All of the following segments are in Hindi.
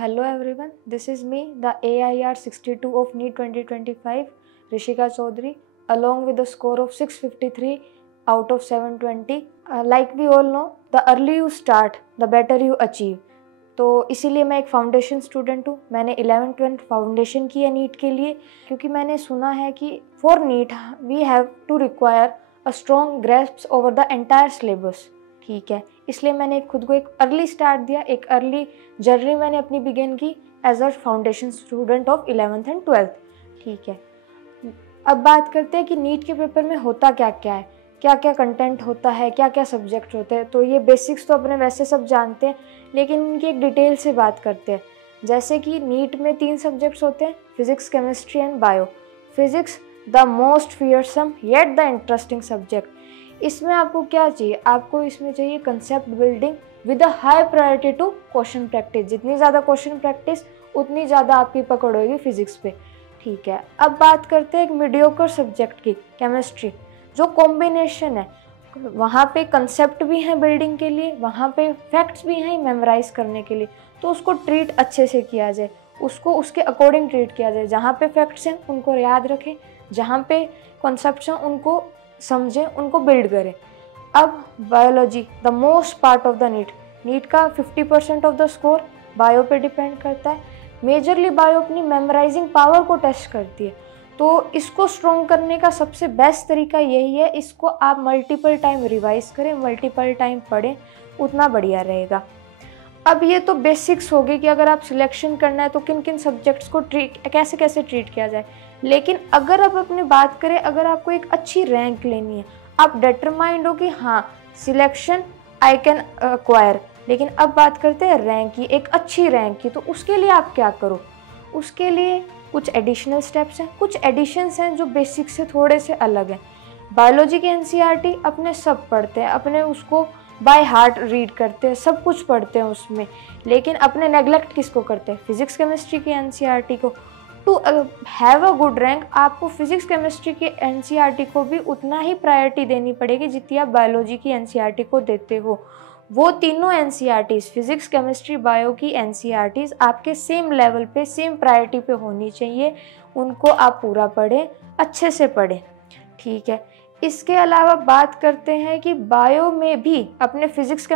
Hello everyone, this is me, the AIR 62 of NEET 2025, Rishika Chaudhary, along with a score of 653 out of 720. Like we all know, the early you start, the better you achieve. तो इसीलिए मैं एक फाउंडेशन स्टूडेंट हूँ. मैंने 11th-12th फाउंडेशन की है नीट के लिए, क्योंकि मैंने सुना है कि for NEET we have to require a strong grasp over the entire syllabus. ठीक है, इसलिए मैंने खुद को एक अर्ली स्टार्ट दिया, एक अर्ली जर्नी मैंने अपनी बिगिन की as a foundation student of 11th and 12th. ठीक है, अब बात करते हैं कि नीट के पेपर में होता क्या क्या है, क्या क्या कंटेंट होता है, क्या क्या सब्जेक्ट होते हैं. तो ये बेसिक्स तो अपने वैसे सब जानते हैं, लेकिन इनकी एक डिटेल से बात करते हैं. जैसे कि नीट में 3 सब्जेक्ट्स होते हैं, physics, chemistry and bio. Physics the most fearsome yet the interesting subject. इसमें आपको क्या चाहिए, आपको इसमें चाहिए concept building with a high priority to question practice. जितनी ज़्यादा क्वेश्चन प्रैक्टिस उतनी ज़्यादा आपकी पकड़ होगी फिजिक्स पे. ठीक है, अब बात करते हैं एक मीडियोकर सब्जेक्ट की, केमिस्ट्री, जो कॉम्बिनेशन है. वहाँ पे कंसेप्ट भी हैं बिल्डिंग के लिए, वहाँ पे फैक्ट्स भी हैं मेमोराइज करने के लिए. तो उसको ट्रीट अच्छे से किया जाए, उसको उसके अकॉर्डिंग ट्रीट किया जाए. जहाँ पे फैक्ट्स हैं उनको याद रखें, जहाँ पे कॉन्सेप्ट्स हैं उनको समझें, उनको बिल्ड करें. अब biology the most part of the NEET का 50% ऑफ द स्कोर बायो पे डिपेंड करता है. मेजरली बायो अपनी मेमोराइजिंग पावर को टेस्ट करती है. तो इसको स्ट्रॉन्ग करने का सबसे बेस्ट तरीका यही है, इसको आप मल्टीपल टाइम रिवाइज करें, मल्टीपल टाइम पढ़ें, उतना बढ़िया रहेगा. अब ये तो बेसिक्स हो गई कि अगर आप सिलेक्शन करना है तो किन किन सब्जेक्ट्स को कैसे कैसे ट्रीट किया जाए. लेकिन अगर आप अपनी बात करें, अगर आपको एक अच्छी रैंक लेनी है, आप डिटरमाइंड हो कि हाँ सिलेक्शन आई कैन एक्वायर, लेकिन अब बात करते हैं रैंक की, एक अच्छी रैंक की. तो उसके लिए आप क्या करो, उसके लिए कुछ एडिशनल स्टेप्स हैं, कुछ एडिशंस हैं जो बेसिक से थोड़े से अलग हैं. बायोलॉजी के एनसीईआरटी अपने सब पढ़ते हैं, अपने उसको बाय हार्ट रीड करते हैं, सब कुछ पढ़ते हैं उसमें, लेकिन अपने नेग्लेक्ट किसको करते हैं, फिजिक्स केमिस्ट्री की एनसीईआरटी को. To have a good rank आपको फिजिक्स केमिस्ट्री की एनसीईआरटी को भी उतना ही प्रायोरिटी देनी पड़ेगी जितनी आप बायोलॉजी की एनसीईआरटी को देते हो. वो तीनों एनसीईआरटीज, फिजिक्स, केमिस्ट्री, बायो की एनसीईआरटीज आपके सेम लेवल पे, सेम प्रायोरिटी पे होनी चाहिए. उनको आप पूरा पढ़ें, अच्छे से पढ़ें. ठीक है, इसके अलावा बात करते हैं कि बायो में भी अपने फिजिक्स के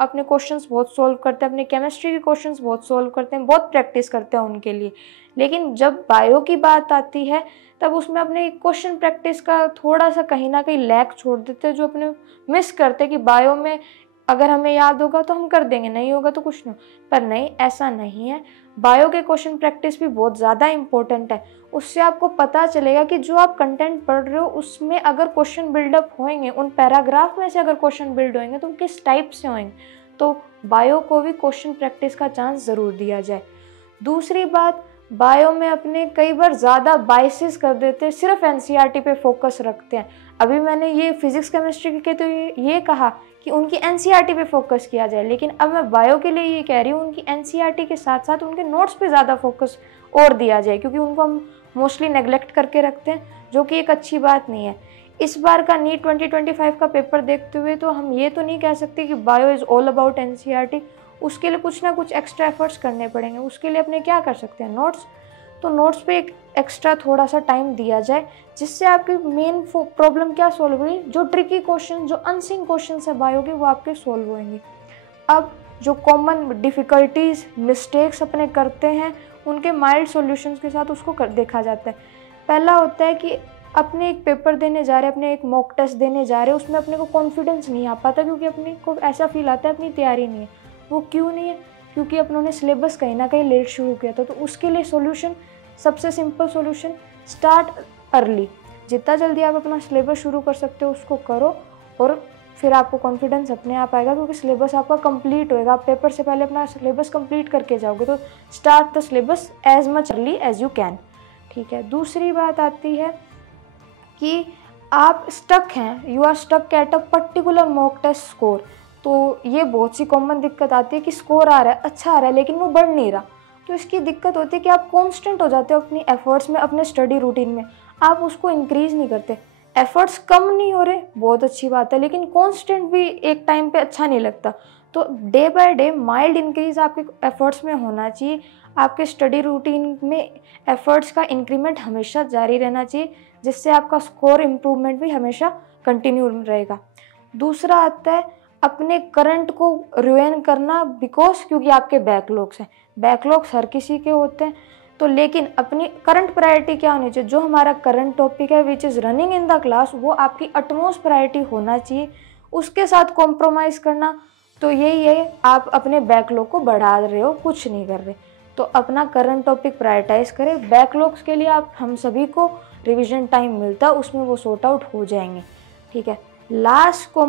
अपने क्वेश्चंस बहुत सॉल्व करते हैं, अपने केमिस्ट्री के क्वेश्चंस बहुत सॉल्व करते हैं, बहुत प्रैक्टिस करते हैं उनके लिए. लेकिन जब बायो की बात आती है तब उसमें अपने क्वेश्चन प्रैक्टिस का थोड़ा सा कहीं ना कहीं लैक छोड़ देते हैं, जो अपने मिस करते हैं कि बायो में अगर हमें याद होगा तो हम कर देंगे, नहीं होगा तो कुछ नहीं. पर नहीं, ऐसा नहीं है. बायो के क्वेश्चन प्रैक्टिस भी बहुत ज़्यादा इंपॉर्टेंट है. उससे आपको पता चलेगा कि जो आप कंटेंट पढ़ रहे हो उसमें अगर क्वेश्चन बिल्डअप होंगे, उन पैराग्राफ में से अगर क्वेश्चन बिल्ड होंगे तो किस टाइप से होंगे. तो बायो को भी क्वेश्चन प्रैक्टिस का चांस ज़रूर दिया जाए. दूसरी बात, बायो में अपने कई बार ज़्यादा बाइसेस कर देते हैं, सिर्फ एनसीईआरटी पे फोकस रखते हैं. अभी मैंने ये फिजिक्स केमिस्ट्री के तो ये कहा कि उनकी एनसीईआरटी पे फोकस किया जाए, लेकिन अब मैं बायो के लिए ये कह रही हूँ उनकी एनसीईआरटी के साथ साथ उनके नोट्स पे ज़्यादा फोकस और दिया जाए, क्योंकि उनको हम मोस्टली नेग्लेक्ट करके रखते हैं, जो कि एक अच्छी बात नहीं है. इस बार का नीट 2025 का पेपर देखते हुए तो हम ये तो नहीं कह सकते कि bio is all about NCERT. उसके लिए कुछ ना कुछ एक्स्ट्रा एफर्ट्स करने पड़ेंगे. उसके लिए अपने क्या कर सकते हैं, नोट्स. तो नोट्स पे एक एक्स्ट्रा थोड़ा सा टाइम दिया जाए, जिससे आपकी मेन प्रॉब्लम क्या सॉल्व हुई, जो ट्रिकी क्वेश्चन, जो अनसीन क्वेश्चन है बायो के, वो आपके सॉल्व होंगे. अब जो कॉमन डिफ़िकल्टीज़, मिस्टेक्स अपने करते हैं, उनके माइल्ड सॉल्यूशंस के साथ उसको देखा जाता है. पहला होता है कि अपने एक पेपर देने जा रहे हैं, अपने एक मॉक टेस्ट देने जा रहे हैं, उसमें अपने को कॉन्फिडेंस नहीं आ पाता, क्योंकि अपने को ऐसा फील आता है अपनी तैयारी नहीं है. वो क्यों नहीं है, क्योंकि अपनों ने सिलेबस कहीं ना कहीं लेट शुरू किया था. तो उसके लिए सॉल्यूशन, सबसे सिंपल सॉल्यूशन, स्टार्ट अर्ली. जितना जल्दी आप अपना सिलेबस शुरू कर सकते हो उसको करो, और फिर आपको कॉन्फिडेंस अपने आप आएगा, क्योंकि सिलेबस आपका कंप्लीट होएगा. आप पेपर से पहले अपना सिलेबस कंप्लीट करके जाओगे. तो start the syllabus as much early as you can. ठीक है, दूसरी बात आती है कि आप स्टक हैं, you are stuck at a particular mock test score. तो ये बहुत सी कॉमन दिक्कत आती है कि स्कोर आ रहा है, अच्छा आ रहा है, लेकिन वो बढ़ नहीं रहा. तो इसकी दिक्कत होती है कि आप कांस्टेंट हो जाते हो अपनी एफर्ट्स में, अपने स्टडी रूटीन में, आप उसको इंक्रीज़ नहीं करते. एफर्ट्स कम नहीं हो रहे, बहुत अच्छी बात है, लेकिन कांस्टेंट भी एक टाइम पे अच्छा नहीं लगता. तो day by day mild increase आपके एफर्ट्स में होना चाहिए। आपके स्टडी रूटीन में एफर्ट्स का इंक्रीमेंट हमेशा जारी रहना चाहिए, जिससे आपका स्कोर इम्प्रूवमेंट भी हमेशा कंटिन्यू रहेगा। दूसरा आता है अपने करंट को रुइन करना, क्योंकि आपके बैकलॉग्स हैं। बैकलॉग्स हर किसी के होते हैं, तो लेकिन अपनी करंट प्रायोरिटी क्या होनी चाहिए? जो हमारा करंट टॉपिक है which is running in the class, वो आपकी अटमोस्ट प्रायोरिटी होना चाहिए। उसके साथ कॉम्प्रोमाइज़ करना तो यही है, आप अपने बैकलॉग को बढ़ा रहे हो, कुछ नहीं कर रहे। तो अपना करंट टॉपिक प्रायोरिटाइज करें। बैकलॉग्स के लिए हम सभी को रिवीजन टाइम मिलता है, उसमें वो सॉर्ट आउट हो जाएंगे, ठीक है। लास्ट को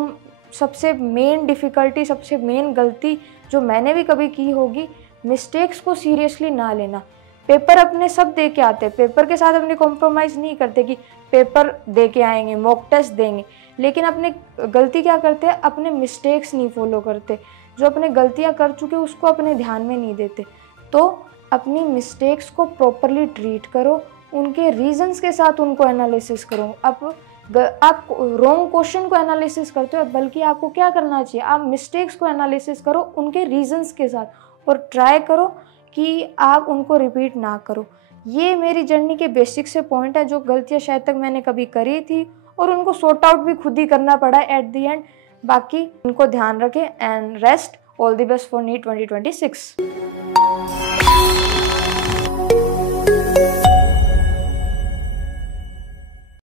सबसे मेन डिफ़िकल्टी, सबसे मेन गलती जो मैंने भी कभी की होगी, मिस्टेक्स को सीरियसली ना लेना। पेपर अपने सब दे के आते हैं, पेपर के साथ अपने कॉम्प्रोमाइज़ नहीं करते कि पेपर दे के आएंगे, मॉक टेस्ट देंगे, लेकिन अपने गलती क्या करते हैं? अपने मिस्टेक्स नहीं फॉलो करते। जो अपने गलतियां कर चुके उसको अपने ध्यान में नहीं देते। तो अपनी मिस्टेक्स को प्रॉपरली ट्रीट करो, उनके रीजंस के साथ उनको एनालिसिस करो। आप रॉन्ग क्वेश्चन को एनालिसिस करते हो, बल्कि आपको क्या करना चाहिए? आप मिस्टेक्स को एनालिसिस करो उनके रीजंस के साथ, और ट्राई करो कि आप उनको रिपीट ना करो। ये मेरी जर्नी के बेसिक से पॉइंट है, जो गलतियाँ शायद तक मैंने कभी करी थी और उनको सॉर्ट आउट भी खुद ही करना पड़ा एट द एंड। बाकी इनको ध्यान रखें and rest. All the best for NEET 2026।